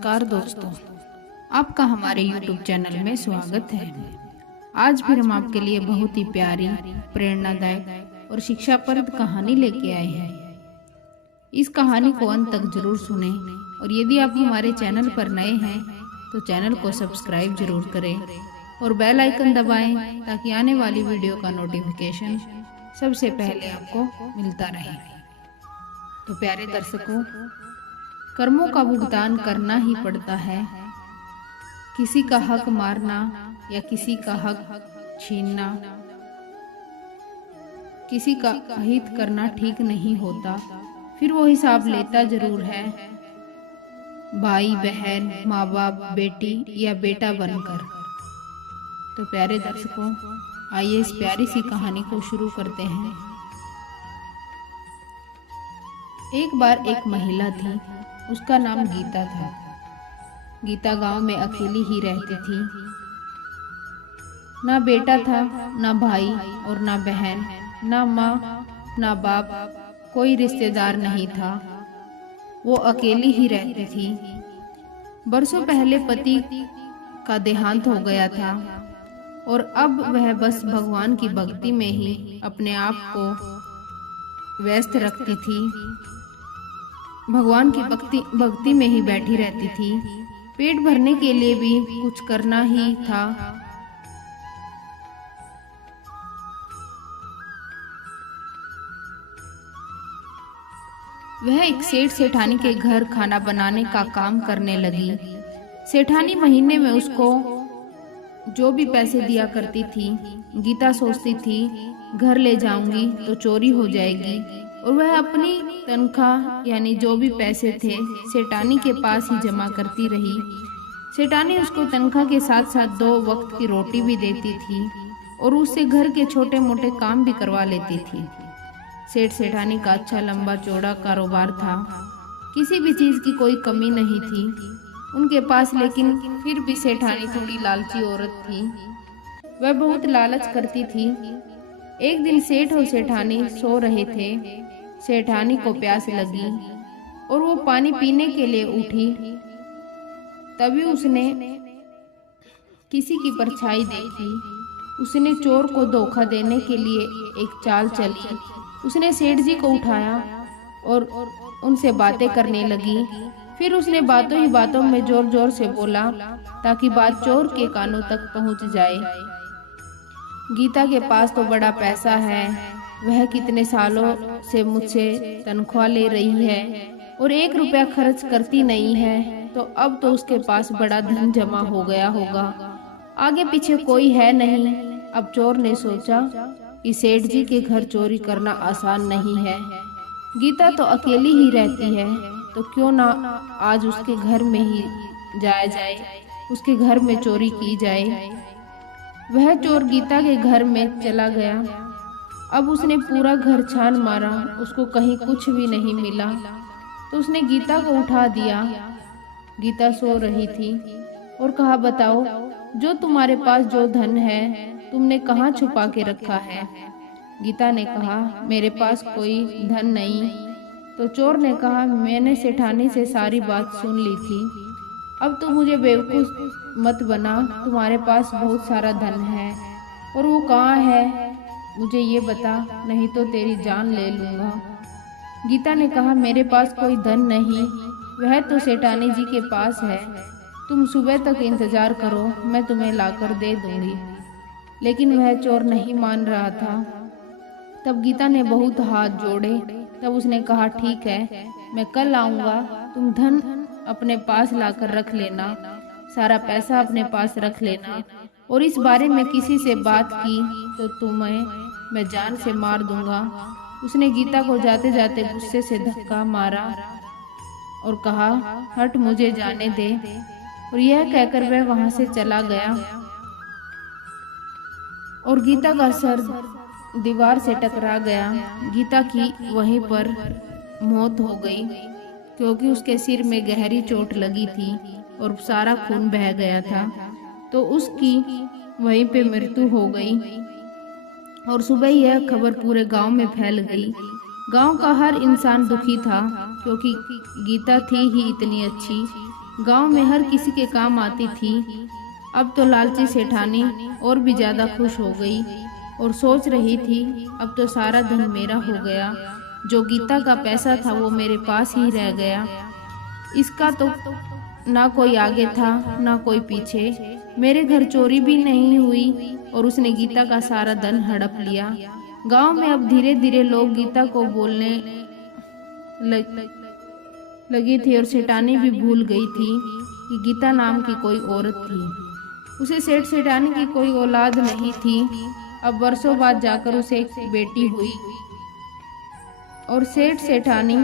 नमस्कार दोस्तों, आपका हमारे YouTube चैनल में स्वागत है। आज फिर हम आपके लिए बहुत ही प्यारी, प्रेरणादायक और शिक्षाप्रद कहानी लेके आए हैं। इस कहानी को अंत तक जरूर सुनें और यदि आप हमारे चैनल पर नए हैं तो चैनल को सब्सक्राइब जरूर करें और बेल आइकन दबाएं ताकि आने वाली वीडियो का नोटिफिकेशन सबसे पहले आपको मिलता रहे। तो प्यारे दर्शकों, कर्मों का भुगतान करना ही पड़ता है। किसी का हक मारना या किसी का हक छीनना, किसी का अहित करना ठीक नहीं होता। फिर वो हिसाब लेता जरूर है, भाई बहन, माँ बाप, बेटी या बेटा बनकर। तो प्यारे दर्शकों, आइए इस प्यारी सी कहानी को शुरू करते हैं। एक बार एक महिला थी, उसका नाम गीता था। गीता गांव में अकेली ही रहती थी। ना बेटा था, ना भाई और ना बहन, ना माँ ना बाप, कोई रिश्तेदार नहीं था। वो अकेली ही रहती थी। बरसों पहले पति का देहांत हो गया था और अब वह बस भगवान की भक्ति में ही अपने आप को व्यस्त रखती थी। भगवान की भक्ति में ही बैठी रहती थी। पेट भरने के लिए भी कुछ करना ही था। वह एक सेठानी के घर खाना बनाने का काम करने लगी। सेठानी महीने में उसको जो भी पैसे दिया करती थी। गीता सोचती थी, घर ले जाऊंगी तो चोरी हो जाएगी, और वह अपनी तनख्वाह यानी जो भी पैसे थे सेठानी के पास ही जमा करती रही। सेठानी उसको तनख्वाह के साथ साथ 2 वक्त की रोटी भी देती थी और उससे घर के छोटे मोटे काम भी करवा लेती थी। सेठानी का अच्छा लंबा चौड़ा कारोबार था। किसी भी चीज की कोई कमी नहीं थी उनके पास, लेकिन फिर भी सेठानी थोड़ी लालची औरत थी। वह बहुत लालच करती थी। एक दिन सेठ और सेठानी सो रहे थे। सेठानी को प्यास लगी और वो पानी पीने के लिए उठी। तभी उसने किसी की परछाई देखी। उसने चोर को धोखा देने के लिए एक चाल चली। उसने सेठ जी को उठाया और उनसे बातें करने लगी। फिर उसने बातों ही बातों में जोर जोर से बोला ताकि बात चोर के कानों तक पहुंच जाए। गीता के पास तो बड़ा पैसा है, वह कितने सालों से मुझसे तनख्वाह ले रही है और 1 रुपया खर्च करती नहीं है, तो अब तो उसके पास बड़ा धन जमा हो गया होगा। आगे पीछे कोई है नहीं। अब चोर ने सोचा कि सेठ जी के घर चोरी करना आसान नहीं है। गीता तो अकेली ही रहती है, तो क्यों ना आज उसके घर में ही जाया जाए, उसके घर में चोरी की जाए। वह चोर गीता के घर में चला गया। अब उसने पूरा घर छान मारा, उसको कहीं कुछ भी नहीं मिला। तो उसने गीता को उठा दिया। गीता सो रही थी और कहा, बताओ, जो तुम्हारे पास जो धन है तुमने कहाँ छुपा के रखा है? गीता ने कहा, मेरे पास कोई धन नहीं। तो चोर ने कहा, मैंने सेठानी से सारी बात सुन ली थी। अब तो मुझे बेवकूफ मत बना, तुम्हारे पास बहुत सारा धन है और वो कहाँ है मुझे ये बता, नहीं तो तेरी जान ले लूंगा। गीता ने कहा, मेरे पास कोई धन नहीं, वह तो सेठानी जी के पास है। तुम सुबह तक इंतजार करो, मैं तुम्हें लाकर दे दूंगी। लेकिन वह चोर नहीं मान रहा था। तब गीता ने बहुत हाथ जोड़े। तब उसने कहा, ठीक है, मैं कल आऊंगा, तुम धन अपने पास लाकर रख लेना, सारा पैसा अपने पास रख लेना, और इस बारे में किसी से बात की तो तुम्हें मैं जान से मार दूंगा। उसने गीता को जाते जाते गुस्से से धक्का मारा और कहा, हट, मुझे जाने दे। और यह कहकर वह वहां से चला गया और गीता का सर दीवार से टकरा गया। गीता की वहीं पर मौत हो गई क्योंकि उसके सिर में गहरी चोट लगी थी और सारा खून बह गया था। तो उसकी वहीं पे मृत्यु हो गई और सुबह यह खबर पूरे गांव में फैल गई। गांव का हर इंसान दुखी था क्योंकि गीता थी ही इतनी अच्छी। गांव में हर किसी के काम आती थी। अब तो लालची सेठानी और भी ज्यादा खुश हो गई और सोच रही थी अब तो सारा धन मेरा हो गया, जो गीता का पैसा था वो मेरे पास ही रह गया। इसका तो ना कोई आगे था ना कोई पीछे, मेरे घर चोरी भी नहीं हुई और उसने गीता का सारा धन हड़प लिया। गांव में अब धीरे धीरे लोग गीता को बोलने लगी थी और सेठानी भी भूल गई थी कि गीता नाम की कोई औरत थी। उसे सेठ सेठानी की कोई औलाद नहीं थी। अब वर्षों बाद जाकर उसे एक बेटी हुई और सेठ सेठानी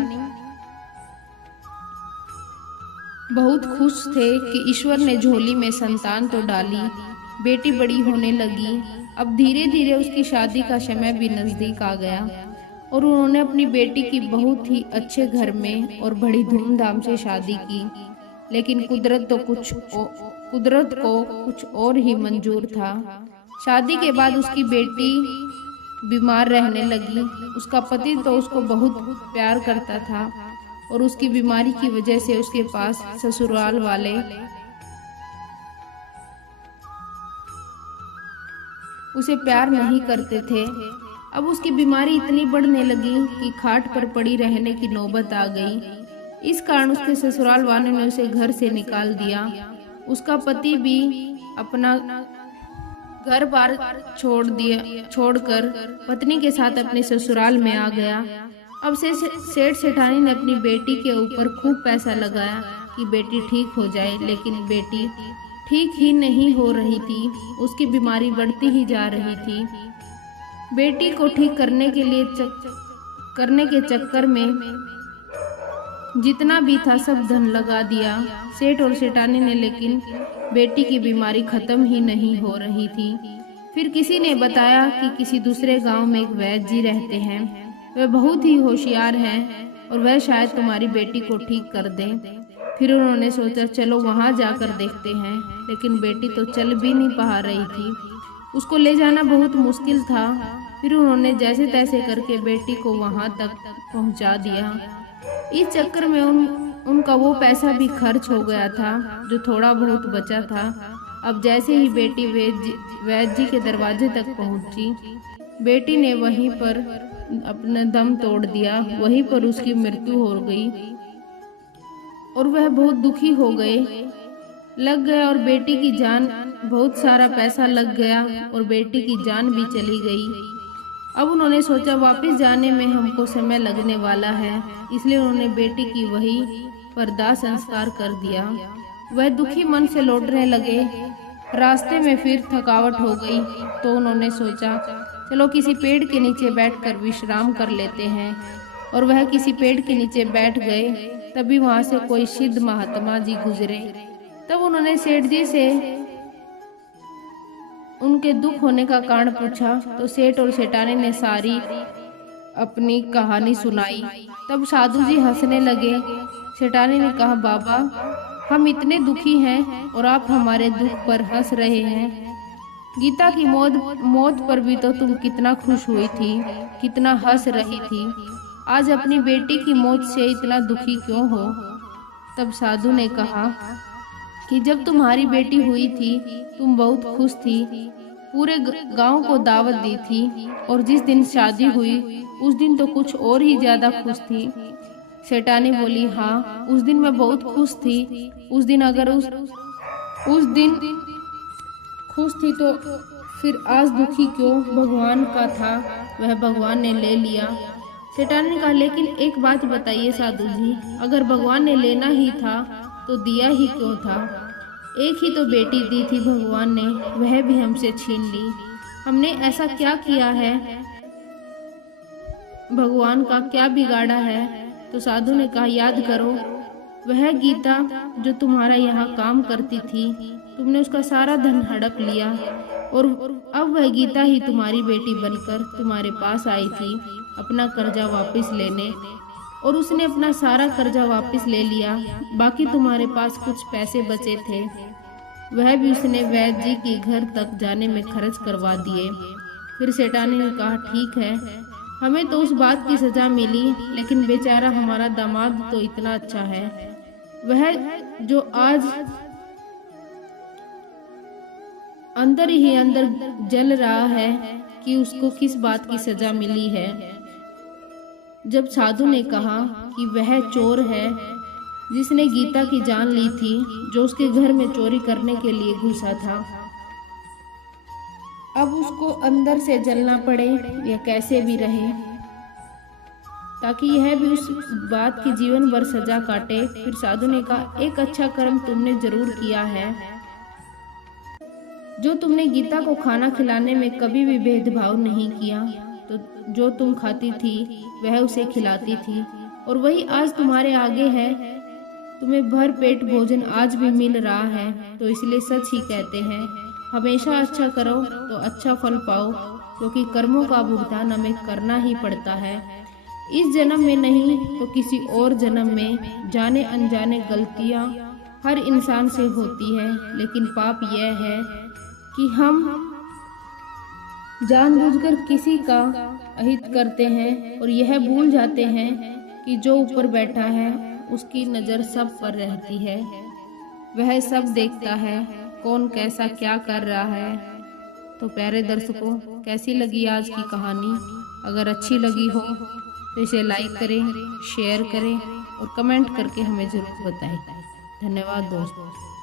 बहुत खुश थे कि ईश्वर ने झोली में संतान तो डाली। बेटी बड़ी होने लगी। अब धीरे धीरे उसकी शादी का समय भी नजदीक आ गया और उन्होंने अपनी बेटी की बहुत ही अच्छे घर में और बड़ी धूमधाम से शादी की। लेकिन कुदरत को कुछ और ही मंजूर था। शादी के बाद उसकी बेटी बीमार रहने लगी। उसका पति तो उसको बहुत प्यार करता था और उसकी बीमारी की वजह से उसके पास ससुराल वाले उसे प्यार नहीं करते थे। अब उसकी बीमारी इतनी बढ़ने लगी कि खाट पर पड़ी रहने की नौबत आ गई। इस कारण उसके ससुराल वालों ने उसे घर से निकाल दिया। उसका पति भी अपना घर बार छोड़कर पत्नी के साथ अपने ससुराल में आ गया। अब से सेठ सेठानी ने अपनी बेटी के ऊपर खूब पैसा लगाया कि बेटी ठीक हो जाए, लेकिन बेटी ठीक ही नहीं हो रही थी। उसकी बीमारी बढ़ती ही जा रही थी। बेटी को ठीक करने के चक्कर में जितना भी था सब धन लगा दिया सेठ और सेठानी ने, लेकिन बेटी की बीमारी खत्म ही नहीं हो रही थी। फिर किसी ने बताया कि किसी दूसरे गांव में एक वैद्य जी रहते हैं, वह बहुत ही होशियार हैं और वह शायद तुम्हारी बेटी को ठीक कर दें। फिर उन्होंने सोचा चलो वहां जाकर देखते हैं, लेकिन बेटी तो चल भी नहीं पा रही थी। उसको ले जाना बहुत मुश्किल था। फिर उन्होंने जैसे तैसे करके बेटी को वहां तक पहुंचा दिया। इस चक्कर में उनका वो पैसा भी खर्च हो गया था जो थोड़ा बहुत बचा था। अब जैसे ही बेटी वैद्य जी के दरवाजे तक पहुंची, बेटी ने वहीं पर अपना दम तोड़ दिया। वहीं पर उसकी मृत्यु हो गई और वह बहुत दुखी हो लग गया और बेटी की जान, बहुत सारा पैसा लग गया और बेटी की जान भी चली गई। अब उन्होंने सोचा वापस जाने में हमको समय लगने वाला है, इसलिए उन्होंने बेटी की वही पर दाह संस्कार कर दिया। वह दुखी मन से लौटने लगे। रास्ते में फिर थकावट हो गई तो उन्होंने सोचा चलो किसी पेड़ के नीचे बैठकर विश्राम कर लेते हैं, और वह किसी पेड़ के नीचे बैठ गए। तभी वहां से कोई सिद्ध महात्मा जी गुजरे। तब उन्होंने सेठ जी से उनके दुख होने का कारण पूछा तो सेठ और सेठानी ने सारी अपनी कहानी सुनाई। तब साधु जी हंसने लगे। सेठानी ने कहा बाबा, हम इतने दुखी हैं और आप हमारे दुख पर हंस रहे हैं। गीता की मौत पर भी तो तुम कितना खुश हुई थी, कितना हंस रही थी। आज अपनी बेटी की मौत से इतना दुखी क्यों हो? तब साधु ने कहा कि जब तुम्हारी बेटी हुई थी तुम बहुत खुश थी, पूरे गांव को दावत दी थी, और जिस दिन शादी हुई उस दिन तो कुछ और ही ज्यादा खुश थी। सेठानी बोली हाँ, उस दिन मैं बहुत खुश थी। उस दिन अगर उस दिन खुश थी तो फिर आज दुखी क्यों? भगवान का था, वह भगवान ने ले लिया। सेठानी ने कहा लेकिन एक बात बताइए साधु जी, अगर भगवान ने लेना ही था तो दिया ही क्यों था? एक ही तो बेटी दी थी भगवान ने, वह भी हमसे छीन ली। हमने ऐसा क्या किया है? भगवान का क्या बिगाड़ा है? तो साधु ने कहा याद करो, वह गीता जो तुम्हारा यहाँ काम करती थी, तुमने उसका सारा धन हड़प लिया और अब वह गीता ही तुम्हारी बेटी बनकर तुम्हारे पास आई थी अपना कर्जा वापस लेने, और उसने अपना सारा कर्जा वापस ले लिया। बाकी तुम्हारे पास कुछ पैसे बचे थे, वह भी उसने वैद्य जी के घर तक जाने में खर्च करवा दिए। फिर सेठानी ने कहा ठीक है, हमें तो उस बात की सजा मिली, लेकिन बेचारा हमारा दामाद तो इतना अच्छा है, वह जो आज अंदर ही अंदर जल रहा है कि उसको किस बात की सजा मिली है। जब साधु ने कहा कि वह चोर है जिसने गीता की जान ली थी, जो उसके घर में चोरी करने के लिए घुसा था, अब उसको अंदर से जलना पड़े या कैसे भी रहे, ताकि यह भी उस बात की जीवन भर सजा काटे। फिर साधु ने कहा, एक अच्छा कर्म तुमने जरूर किया है, जो तुमने गीता को खाना खिलाने में कभी भी भेदभाव नहीं किया। तो जो तुम खाती थी वह उसे खिलाती थी, और वही आज तुम्हारे आगे है। तुम्हें भर पेट भोजन आज भी मिल रहा है। तो इसलिए सच ही कहते हैं, हमेशा अच्छा करो तो अच्छा फल पाओ, क्योंकि कर्मों का भुगतान हमें करना ही पड़ता है। इस जन्म में नहीं तो किसी और जन्म में जाने अनजाने गलतियां हर इंसान से होती है, लेकिन पाप यह है कि हम जानबूझकर किसी का अहित करते हैं और यह भूल जाते हैं कि जो ऊपर बैठा है उसकी नज़र सब पर रहती है। वह सब देखता है, कौन कैसा क्या कर रहा है। तो प्यारे दर्शकों, कैसी लगी आज की कहानी? अगर अच्छी लगी हो तो इसे लाइक करें, शेयर करें और कमेंट करके हमें ज़रूर बताएं। धन्यवाद दोस्तों।